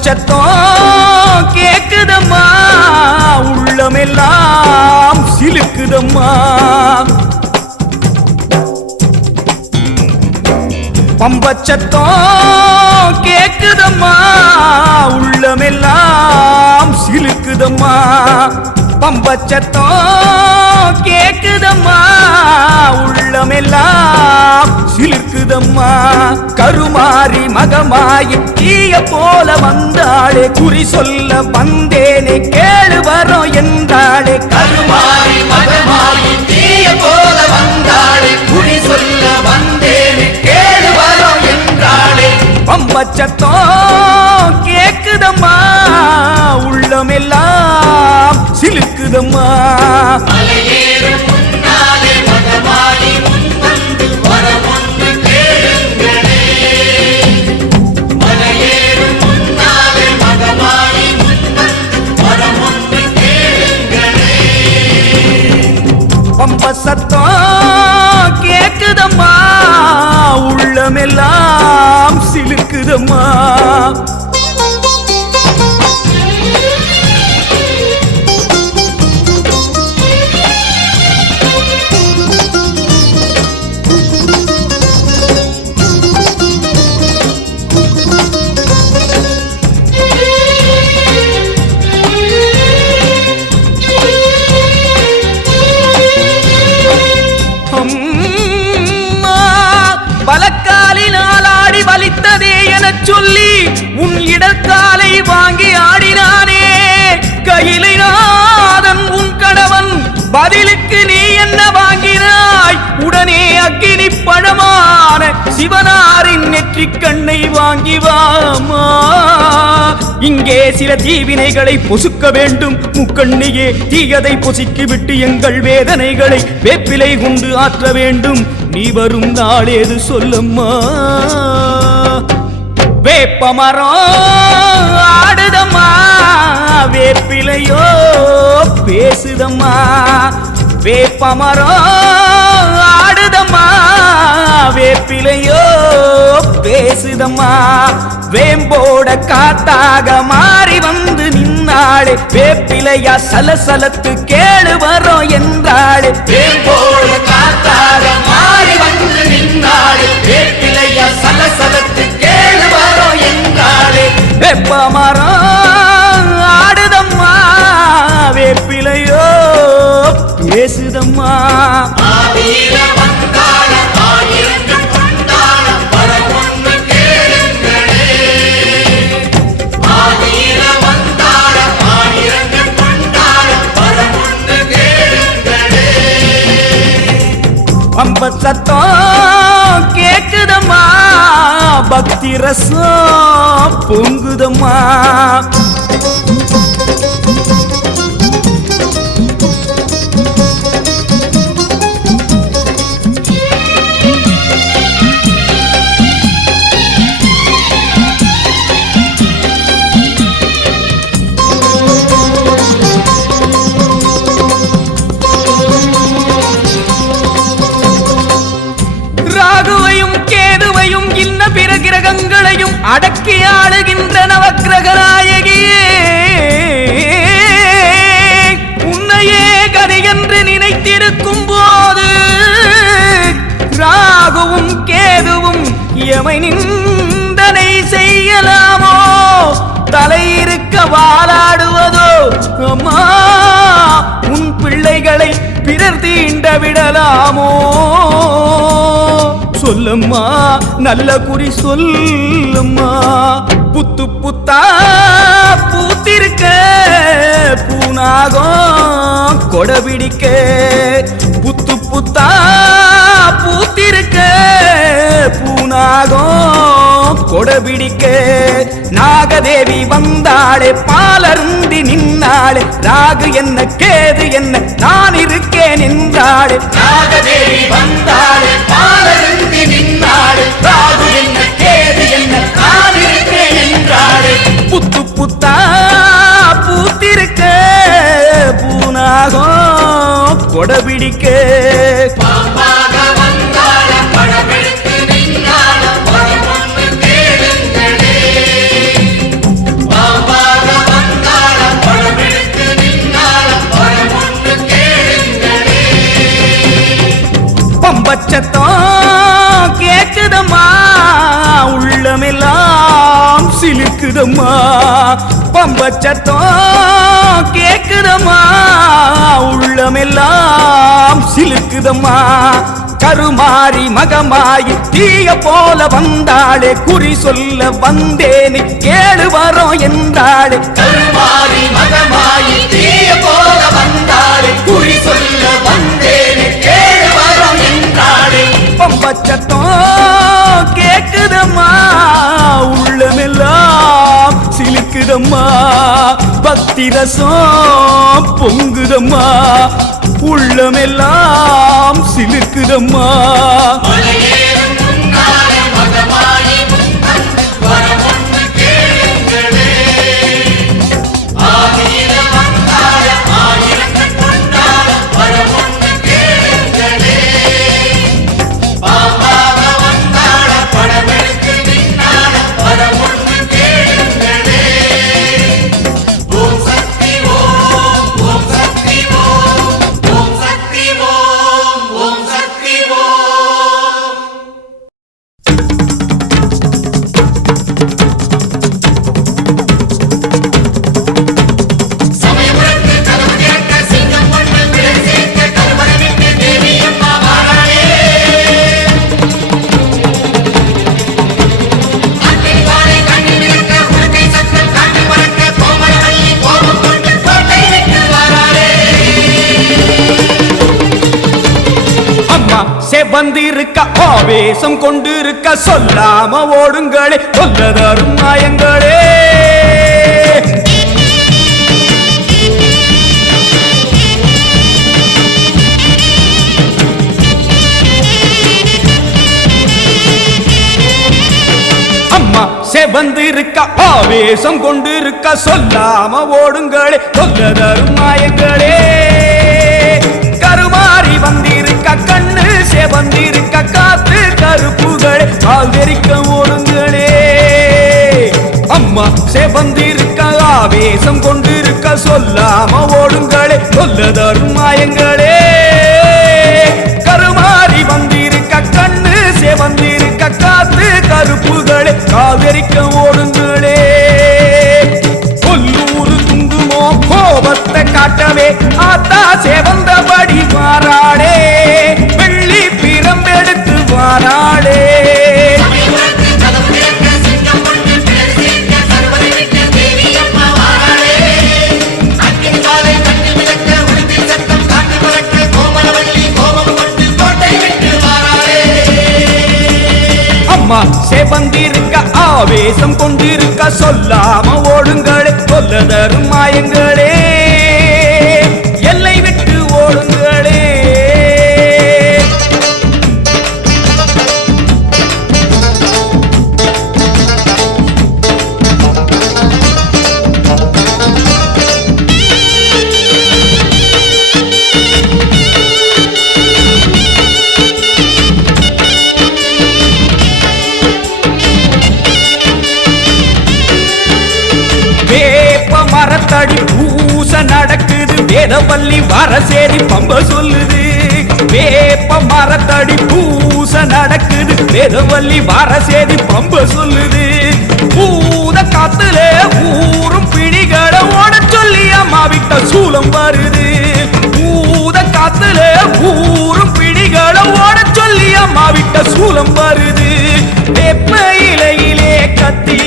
சத்தம் கேக்குதம்மா. உள்ளமெல்லாம் சிலுக்குதம்மா. பம்பச்சத்தம் கேக்குதம்மா. உள்ளமெல்லாம் சிலுக்குதம்மா. பம்பச்சத்தம் கேக்குதம்மா. உள்ளமெல்லாம் சிலுக்கு இருக்குதம்மா கருமாறி மகமாயி தீய போல வந்தாளே குறி சொல்ல வந்தேனே கேளு வரோம் என்றாளே. கருமாறி மகமாயி தீய போல வந்தாளே குறி சொல்ல வந்தேனே கேளு வரோம் என்றாளே. பம்பச்சத்தம் கேக்குதம்மா உள்ளமெல்லாம் சிலுக்குதம்மா. மலையேறும் சத்தம் கேக்குதம்மா. உள்ளமெல்லாம் சிலுக்குதம்மா. அக்கினி பழமான சிவனாரின் நெற்றி கண்ணை வாங்கி வாமா. இங்கே சில தீவினைகளை பொசுக்க வேண்டும். முக்கண்ணியே தீயதை பொசுக்கிவிட்டு எங்கள் வேதனைகளை வேப்பிலை கொண்டு ஆற்ற வேண்டும். நீ வரும் நாளேது சொல்லம்மா. வேப்பமரம் ஆடுதம்மா. வேப்பிலையோ பேசுதம்மா. வேப்பமரம் பிழையோ பேசுதம்மா. வேம்போட காத்தாக மாறி வந்து நின்னாளே. வேப்பிலையா சலசலத்து கேடு வரோம் என்றாளே. வேம்போட காத்தாக மாறி வந்து நின்னாளே. வேப்பிலையா சலசலத்து கேடு வரோம் என்றாளே. வெப்ப மரம் ஆடுதம்மா. வேப்பிலையோ பேசுதம்மா. பம்ப சத்தம் கேக்குதம்மா. பக்தி ரசம் பொங்குதம்மா. அடக்கி ஆளுகின்ற நவக்கிரக நாயகியே உன்னையே கதை என்று நினைத்திருக்கும் போது ராகுவும் கேதுவும் எமை நிந்தனை செய்யலாமோ? தலை நல்ல குறி சொல்லுமா புத்து புத்தா பூத்திருக்க பூனாகம் கொடபிடிக்க. புத்து புத்தா பூத்திருக்க பூனாகம் கொடபிடிக்க. நாகதேவி வந்தாளே பாலருந்தி நின்னாளே. ராகு என்ன கேது என்ன நான் இருக்கேன் என்றாளே. நாகதேவி வந்தாளே பாலருந்தி நின்னாளே ராகு என்ன கேது என்ன நான் இருக்கிறேன் புத்து புத்தா பூத்திருக்க பூனாகும் கொடபிடிக்க. சிலுக்குதம்மா பம்பச்சத்தம் கேக்குதம்மா? உள்ளமெல்லாம் சிலுக்குதம்மா கருமாறி மகமாயி தீய போல வந்தாளே குறி சொல்ல வந்தேனே கேடு வரோம் என்றாளே. கருமாறி மகமாயி தீய போல வந்தாளே குறி சொல்ல வந்தேனே கேடு வரோம் என்றாளே. பம்பச்சத்தம் பக்தி பொங்குதம்மா. உள்ளமெல்லாம் சிலுக்குதம்மா செவந்திருக்க ஆவேசம் கொண்டிருக்க சொல்லாம ஓடுங்களே சொல்ல தரும் மாயங்களே. அம்மா செவந்திருக்க ஆவேசம் கொண்டிருக்க சொல்லாம ஓடுங்களே சொல்ல தரும் மாயங்களே. செவந்திருக்க காத்து கருப்புகளே கால் வெறிக்க ஓடுங்களே. அம்மா செவந்திருக்க ஆவேசம் கொண்டிருக்க சொல்லாம ஓடுங்களே கொல்லதரும் மாயங்களே. வந்திருக்க ஆவேசம் கொண்டிருக்க சொல்லாம ஓடுங்களே கொல்லதரும் மாயங்கள். அரசேரி பம்ப சொல்லுது. வேப்ப மரத்தடி பூச நடக்குது. வேதவல்லி வரசேரி பம்ப சொல்லுது. பூத காத்துல ஊரும் பிணிகளை ஓட சொல்லி அம்மா விட்ட சூலம் வருது. பூத காத்துல ஊரும் பிணிகளை ஓட சொல்லி அம்மா விட்ட சூலம் வருது. வெப்ப இலையிலே கத்தி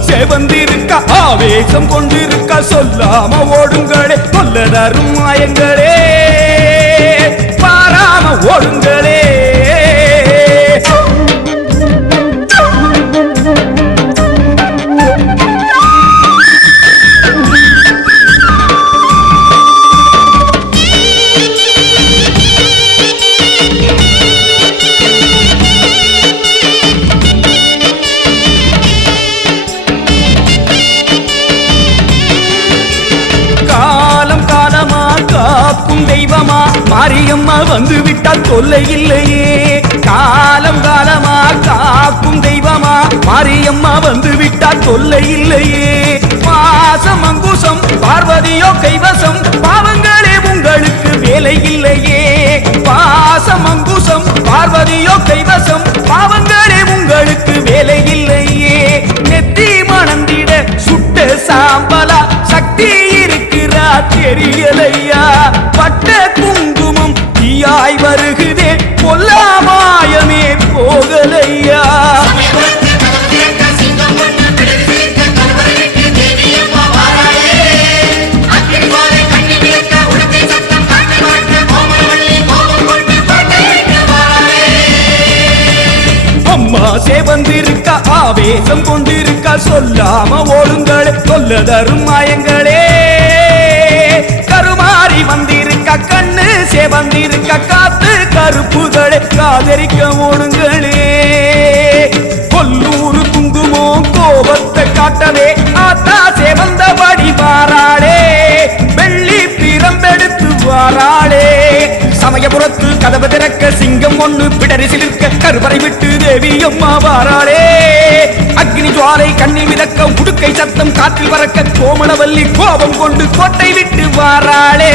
செவந்திருக்க ஆவேசம் கொண்டிருக்க சொல்லாம ஓடுங்களே கொல்லதரும் மாயங்களே. பாராம ஓடுங்களே. ஆயுதம் கொண்டிருக்க சொல்லாம ஓடுங்களே. சொல்ல தரும் மாயங்களே. கருமாறி வந்திருக்க கண்ணு சேவந்திருக்க காத்து. கருப்புகளை காதரிக்க ஓடுங்களே. கொல்லூர் குங்குமோ கோபத்தை காட்டவே ஆத்தா சேவந்தபடி வாராளே. வெள்ளி பிரம்பெடுத்து வாராளே. சமயபுரத்து கதவு திறக்க சிங்கம் ஒண்ணு பிடரி சிலிர்க்க கருவறை விட்டு தேவி அம்மா வாராளே. அக்னி ஜுவாலை கண்ணி மிதக்க உடுக்கை சத்தம் காற்றில் பறக்க கோமளவல்லி கோபம் கொண்டு கோட்டை விட்டு வாராளே.